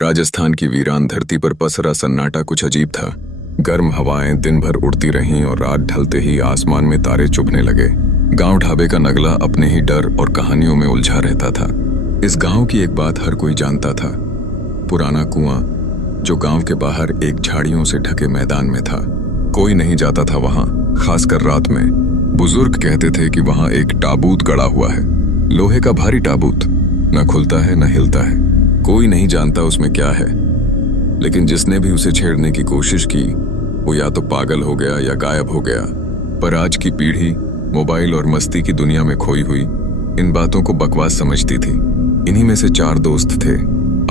राजस्थान की वीरान धरती पर पसरा सन्नाटा कुछ अजीब था। गर्म हवाएं दिन भर उड़ती रहीं और रात ढलते ही आसमान में तारे चुभने लगे। गांव ढाबे का नगला अपने ही डर और कहानियों में उलझा रहता था। इस गांव की एक बात हर कोई जानता था। पुराना कुआं जो गांव के बाहर एक झाड़ियों से ढके मैदान में था। कोई नहीं जाता था वहां, खासकर रात में। बुजुर्ग कहते थे कि वहां एक ताबूत गड़ा हुआ है, लोहे का भारी ताबूत, न खुलता है न हिलता है। कोई नहीं जानता उसमें क्या है, लेकिन जिसने भी उसे छेड़ने की कोशिश की वो या तो पागल हो गया या गायब हो गया। पर आज की पीढ़ी मोबाइल और मस्ती की दुनिया में खोई हुई इन बातों को बकवास समझती थी। इन्हीं में से 4 दोस्त थे,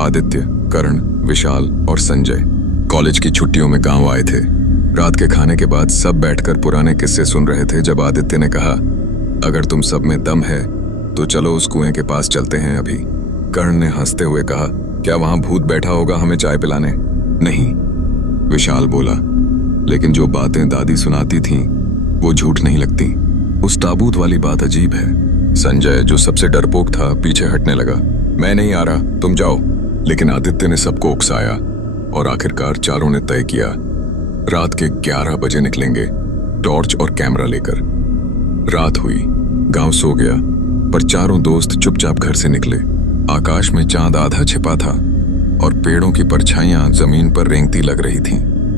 आदित्य, करण, विशाल और संजय। कॉलेज की छुट्टियों में गांव आए थे। रात के खाने के बाद सब बैठकर पुराने किस्से सुन रहे थे जब आदित्य ने कहा, अगर तुम सब में दम है तो चलो उस कुएं के पास चलते हैं अभी। कर्ण ने हंसते हुए कहा, क्या वहां भूत बैठा होगा हमें चाय पिलाने? नहीं, विशाल बोला, लेकिन जो बातें दादी सुनाती थीं वो झूठ नहीं लगती। उस ताबूत वाली बात अजीब है। संजय, जो सबसे डरपोक था, पीछे हटने लगा। मैं नहीं आ रहा, तुम जाओ। लेकिन आदित्य ने सबको उकसाया और आखिरकार चारों ने तय किया, रात के 11 बजे निकलेंगे, टॉर्च और कैमरा लेकर। रात हुई, गांव सो गया, पर चारों दोस्त चुपचाप घर से निकले। आकाश में चांद आधा छिपा था और पेड़ों की परछाइयां जमीन पर रेंगती लग रही थीं।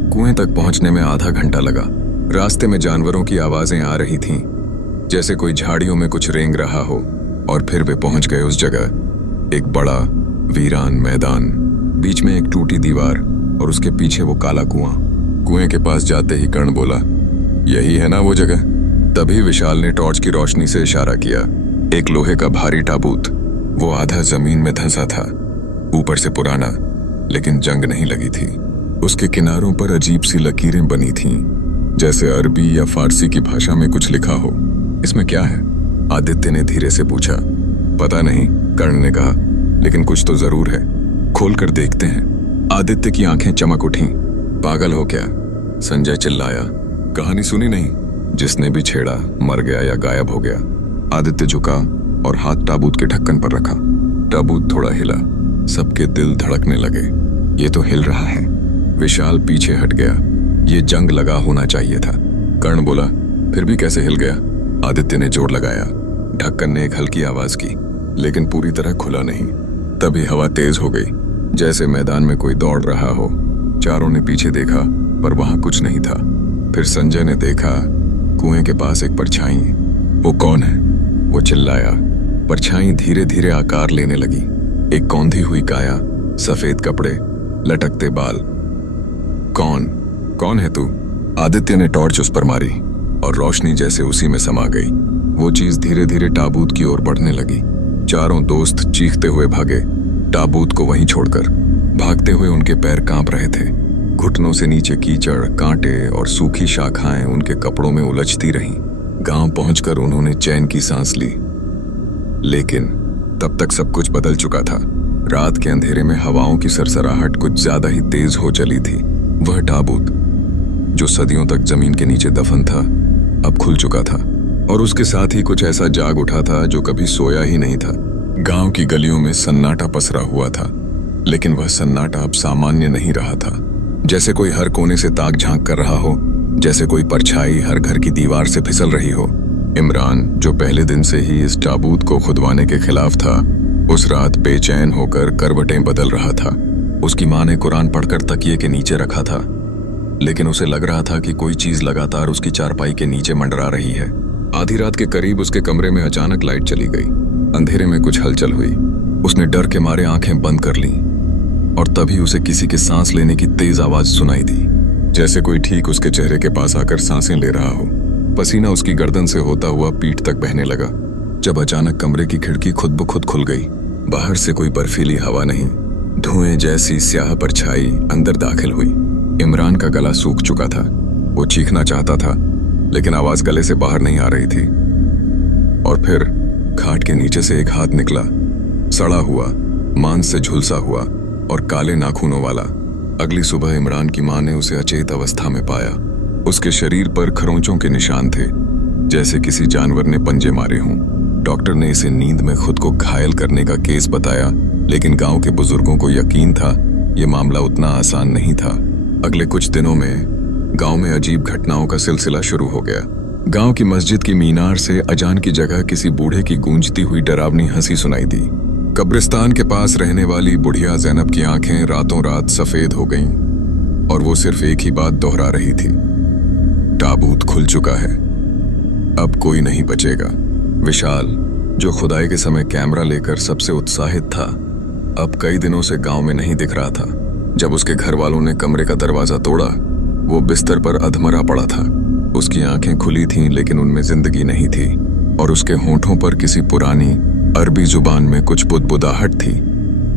कुएं तक पहुंचने में आधा घंटा लगा। रास्ते में जानवरों की आवाजें आ रही थीं, जैसे कोई झाड़ियों में कुछ रेंग रहा हो। और फिर वे पहुंच गए उस जगह, एक बड़ा वीरान मैदान, बीच में एक टूटी दीवार और उसके पीछे वो काला कुआं। कुएं के पास जाते ही कर्ण बोला, यही है ना वो जगह? तभी विशाल ने टॉर्च की रोशनी से इशारा किया। एक लोहे का भारी ताबूत, वो आधा जमीन में धंसा था, ऊपर से पुराना, लेकिन जंग नहीं लगी थी। उसके किनारों पर अजीब सी लकीरें बनी थीं, जैसे अरबी या फारसी की भाषा में कुछ लिखा हो। इसमें क्या है? आदित्य ने धीरे से पूछा। पता नहीं, कर्ण ने कहा, लेकिन कुछ तो जरूर है, खोल कर देखते हैं। आदित्य की आंखें चमक उठीं। पागल हो क्या? संजय चिल्लाया। कहानी सुनी नहीं? जिसने भी छेड़ा मर गया या गायब हो गया। आदित्य झुका और हाथ ताबूत के ढक्कन पर रखा। ताबूत थोड़ा हिला, सबके दिल धड़कने लगे। ये तो हिल रहा है। विशाल पीछे हट गया। ये जंग लगा होना चाहिए था। कर्ण बोला, फिर भी कैसे हिल गया? आदित्य ने जोर लगाया। ढक्कन ने एक हल्की आवाज की, लेकिन पूरी तरह खुला नहीं। तभी हवा तेज हो गई, जैसे मैदान में कोई दौड़ रहा हो। चारों ने पीछे देखा, पर वहां कुछ नहीं था। फिर संजय ने देखा, कुएं के पास एक परछाई। वो कौन है? वो चिल्लाया। परछाई धीरे धीरे आकार लेने लगी। एक कौंधी हुई काया, सफेद कपड़े, लटकते बाल। कौन है तू? आदित्य ने टॉर्च उस पर मारी और रोशनी जैसे उसी में समा गई। वो चीज धीरे धीरे ताबूत की ओर बढ़ने लगी। चारों दोस्त चीखते हुए भागे, ताबूत को वहीं छोड़कर। भागते हुए उनके पैर कांप रहे थे। घुटनों से नीचे कीचड़, कांटे और सूखी शाखाएं उनके कपड़ों में उलझती रहीं। गांव पहुंचकर उन्होंने चैन की सांस ली, लेकिन तब तक सब कुछ बदल चुका था। रात के अंधेरे में हवाओं की सरसराहट कुछ ज्यादा ही तेज हो चली थी। वह ताबूत जो सदियों तक जमीन के नीचे दफन था, अब खुल चुका था, और उसके साथ ही कुछ ऐसा जाग उठा था जो कभी सोया ही नहीं था। गांव की गलियों में सन्नाटा पसरा हुआ था, लेकिन वह सन्नाटा अब सामान्य नहीं रहा था। जैसे कोई हर कोने से ताक झांक कर रहा हो, जैसे कोई परछाई हर घर की दीवार से फिसल रही हो। इमरान, जो पहले दिन से ही इस ताबूत को खुदवाने के खिलाफ था, उस रात बेचैन होकर करवटें बदल रहा था। उसकी माँ ने कुरान पढ़कर तकिए के नीचे रखा था, लेकिन उसे लग रहा था कि कोई चीज लगातार उसकी चारपाई के नीचे मंडरा रही है। आधी रात के करीब उसके कमरे में अचानक लाइट चली गई। अंधेरे में कुछ हलचल हुई। उसने डर के मारे आंखें बंद कर लीं, और तभी उसे किसी के सांस लेने की तेज आवाज सुनाई दी, जैसे कोई ठीक उसके चेहरे के पास आकर सांसें ले रहा हो। पसीना उसकी गर्दन से होता हुआ पीठ तक बहने लगा, जब अचानक कमरे की खिड़की खुद ब खुद खुल गई। बाहर से कोई बर्फीली हवा नहीं, धुएं जैसी स्याह परछाई अंदर दाखिल हुई। इमरान का गला सूख चुका था। वो चीखना चाहता था, लेकिन आवाज गले से बाहर नहीं आ रही थी। और फिर खाट के नीचे से एक हाथ निकला, सड़ा हुआ, मांस से झुलसा हुआ और काले नाखूनों वाला। अगली सुबह इमरान की मां ने उसे अचेत अवस्था में पाया। उसके शरीर पर खरोंचों के निशान थे, जैसे किसी जानवर ने पंजे मारे हों। डॉक्टर ने इसे नींद में खुद को घायल करने का केस बताया, लेकिन गांव के बुजुर्गों को यकीन था ये मामला उतना आसान नहीं था। अगले कुछ दिनों में गांव में अजीब घटनाओं का सिलसिला शुरू हो गया। गांव की मस्जिद की मीनार से अजान की जगह किसी बूढ़े की गूंजती हुई डरावनी हंसी सुनाई दी। कब्रिस्तान के पास रहने वाली बुढ़िया जैनब की आंखें रातों रात सफेद हो गईं और वो सिर्फ एक ही बात दोहरा रही थी, ताबूत खुल चुका है, अब कोई नहीं बचेगा। विशाल, जो खुदाई के समय कैमरा लेकर सबसे उत्साहित था, अब कई दिनों से गांव में नहीं दिख रहा था। जब उसके घर वालों ने कमरे का दरवाजा तोड़ा, वो बिस्तर पर अधमरा पड़ा था। उसकी आंखें खुली थीं लेकिन उनमें जिंदगी नहीं थी और उसके होंठों पर किसी पुरानी अरबी जुबान में कुछ बुदबुदाहट थी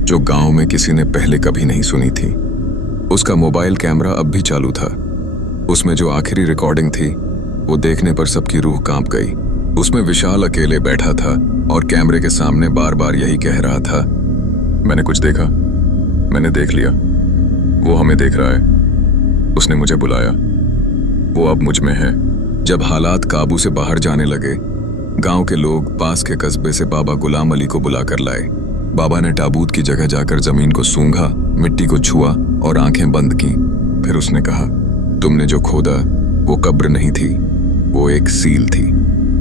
जो गांव में किसी ने पहले कभी नहीं सुनी थी। उसका मोबाइल कैमरा अब भी चालू था। उसमें जो आखिरी रिकॉर्डिंग थी वो देखने पर सबकी रूह कांप गई। उसमें विशाल अकेले बैठा था और कैमरे के सामने बार बार यही कह रहा था, मैंने कुछ देखा, मैंने देख लिया, वो हमें देख रहा है, उसने मुझे बुलाया, वो अब मुझ में है। जब हालात काबू से बाहर जाने लगे, गांव के लोग पास के कस्बे से बाबा गुलाम अली को बुला कर लाए। बाबा ने ताबूत की जगह जाकर जमीन को सूंघा, मिट्टी को छुआ और आंखें बंद की। फिर उसने कहा, तुमने जो खोदा वो कब्र नहीं थी, वो एक सील थी,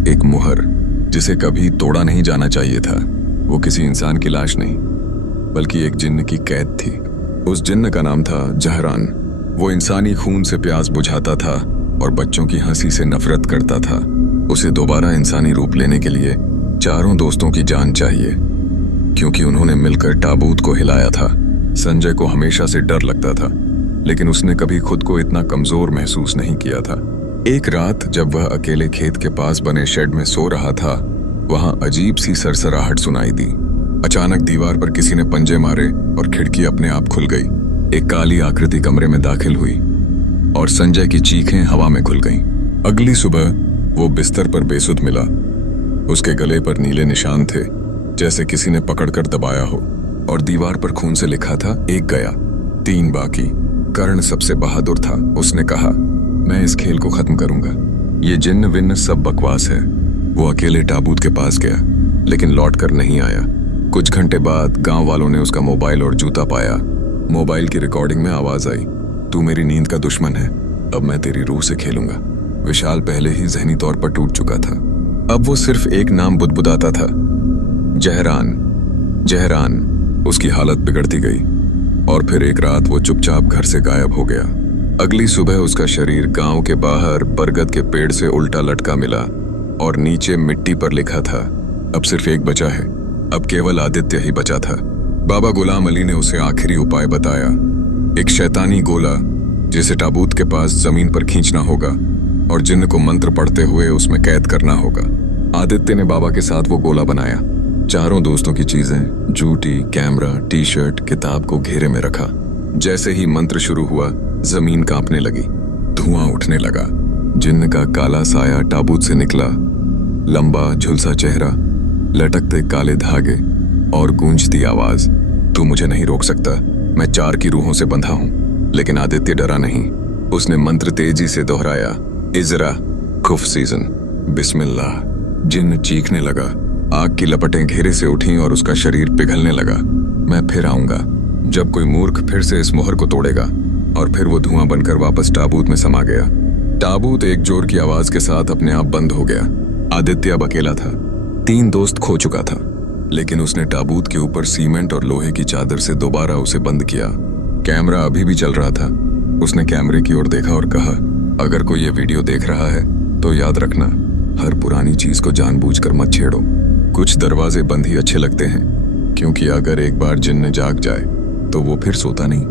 एक मुहर जिसे कभी तोड़ा नहीं जाना चाहिए था। वो किसी इंसान की लाश नहीं बल्कि एक जिन्न की कैद थी। उस जिन्न का नाम था जहरान। वो इंसानी खून से प्यास बुझाता था और बच्चों की हंसी से नफरत करता था। उसे दोबारा इंसानी रूप लेने के लिए चारों दोस्तों की जान चाहिए, क्योंकि उन्होंने मिलकर ताबूत को हिलाया था। संजय को हमेशा से डर लगता था, लेकिन उसने कभी खुद को इतना कमजोर महसूस नहीं किया था। एक रात जब वह अकेले खेत के पास बने शेड में सो रहा था, वहां अजीब सी सरसराहट सुनाई दी। अचानक दीवार पर किसी ने पंजे मारे और खिड़की अपने आप खुल गई। एक काली आकृति कमरे में दाखिल हुई और संजय की चीखें हवा में घुल गईं। अगली सुबह वो बिस्तर पर बेसुध मिला। उसके गले पर नीले निशान थे, जैसे किसी ने पकड़कर दबाया हो, और दीवार पर खून से लिखा था, 1 गया, 3 बाकी। कर्ण सबसे बहादुर था। उसने कहा, मैं इस खेल को खत्म करूंगा। ये जिन्न विन्न सब बकवास है। वो अकेले ताबूत के पास गया, लेकिन लौट कर नहीं आया। कुछ घंटे बाद गांव वालों ने उसका मोबाइल और जूता पाया। मोबाइल की रिकॉर्डिंग में आवाज आई, तू मेरी नींद का दुश्मन है, अब मैं तेरी रूह से खेलूंगा। विशाल पहले ही जहनी तौर पर टूट चुका था। अब वो सिर्फ एक नाम बुदबुदाता था, जहरान, जहरान। उसकी हालत बिगड़ती गई और फिर एक रात वो चुपचाप घर से गायब हो गया। अगली सुबह उसका शरीर गांव के बाहर बरगद के पेड़ से उल्टा लटका मिला और नीचे मिट्टी पर लिखा था, अब सिर्फ एक बचा है। अब केवल आदित्य ही बचा था। बाबा गुलाम अली ने उसे आखिरी उपाय बताया, एक शैतानी गोला जिसे ताबूत के पास जमीन पर खींचना होगा और जिन्न को मंत्र पढ़ते हुए उसमें कैद करना होगा। आदित्य ने बाबा के साथ वो गोला बनाया। चारों दोस्तों की चीजें, जूती, कैमरा, टी शर्ट, किताब को घेरे में रखा। जैसे ही मंत्र शुरू हुआ, जमीन कांपने लगी, धुआं उठने लगा। जिन्न का काला साया ताबूत से निकला, लंबा झुलसा चेहरा, लटकते काले धागे और गूंजती आवाज, तू मुझे नहीं रोक सकता, मैं 4 की रूहों से बंधा हूं। लेकिन आदित्य डरा नहीं। उसने मंत्र तेजी से दोहराया, इजरा खुफ सीजन, बिस्मिल्लाह। जिन्न चीखने लगा, आग की लपटें घेरे से उठीं और उसका शरीर पिघलने लगा। मैं फिर आऊंगा जब कोई मूर्ख फिर से इस मोहर को तोड़ेगा। और फिर वो धुआं बनकर वापस ताबूत में समा गया। ताबूत एक जोर की आवाज के साथ अपने आप बंद हो गया। आदित्य अब अकेला था। 3 दोस्त खो चुका था, लेकिन उसने ताबूत के ऊपर सीमेंट और लोहे की चादर से दोबारा उसे बंद किया। कैमरा अभी भी चल रहा था। उसने कैमरे की ओर देखा और कहा, अगर कोई ये वीडियो देख रहा है तो याद रखना, हर पुरानी चीज को जानबूझकर मत छेड़ो। कुछ दरवाजे बंद ही अच्छे लगते हैं, क्योंकि अगर एक बार जिन्न जाग जाए तो वो फिर सोता नहीं।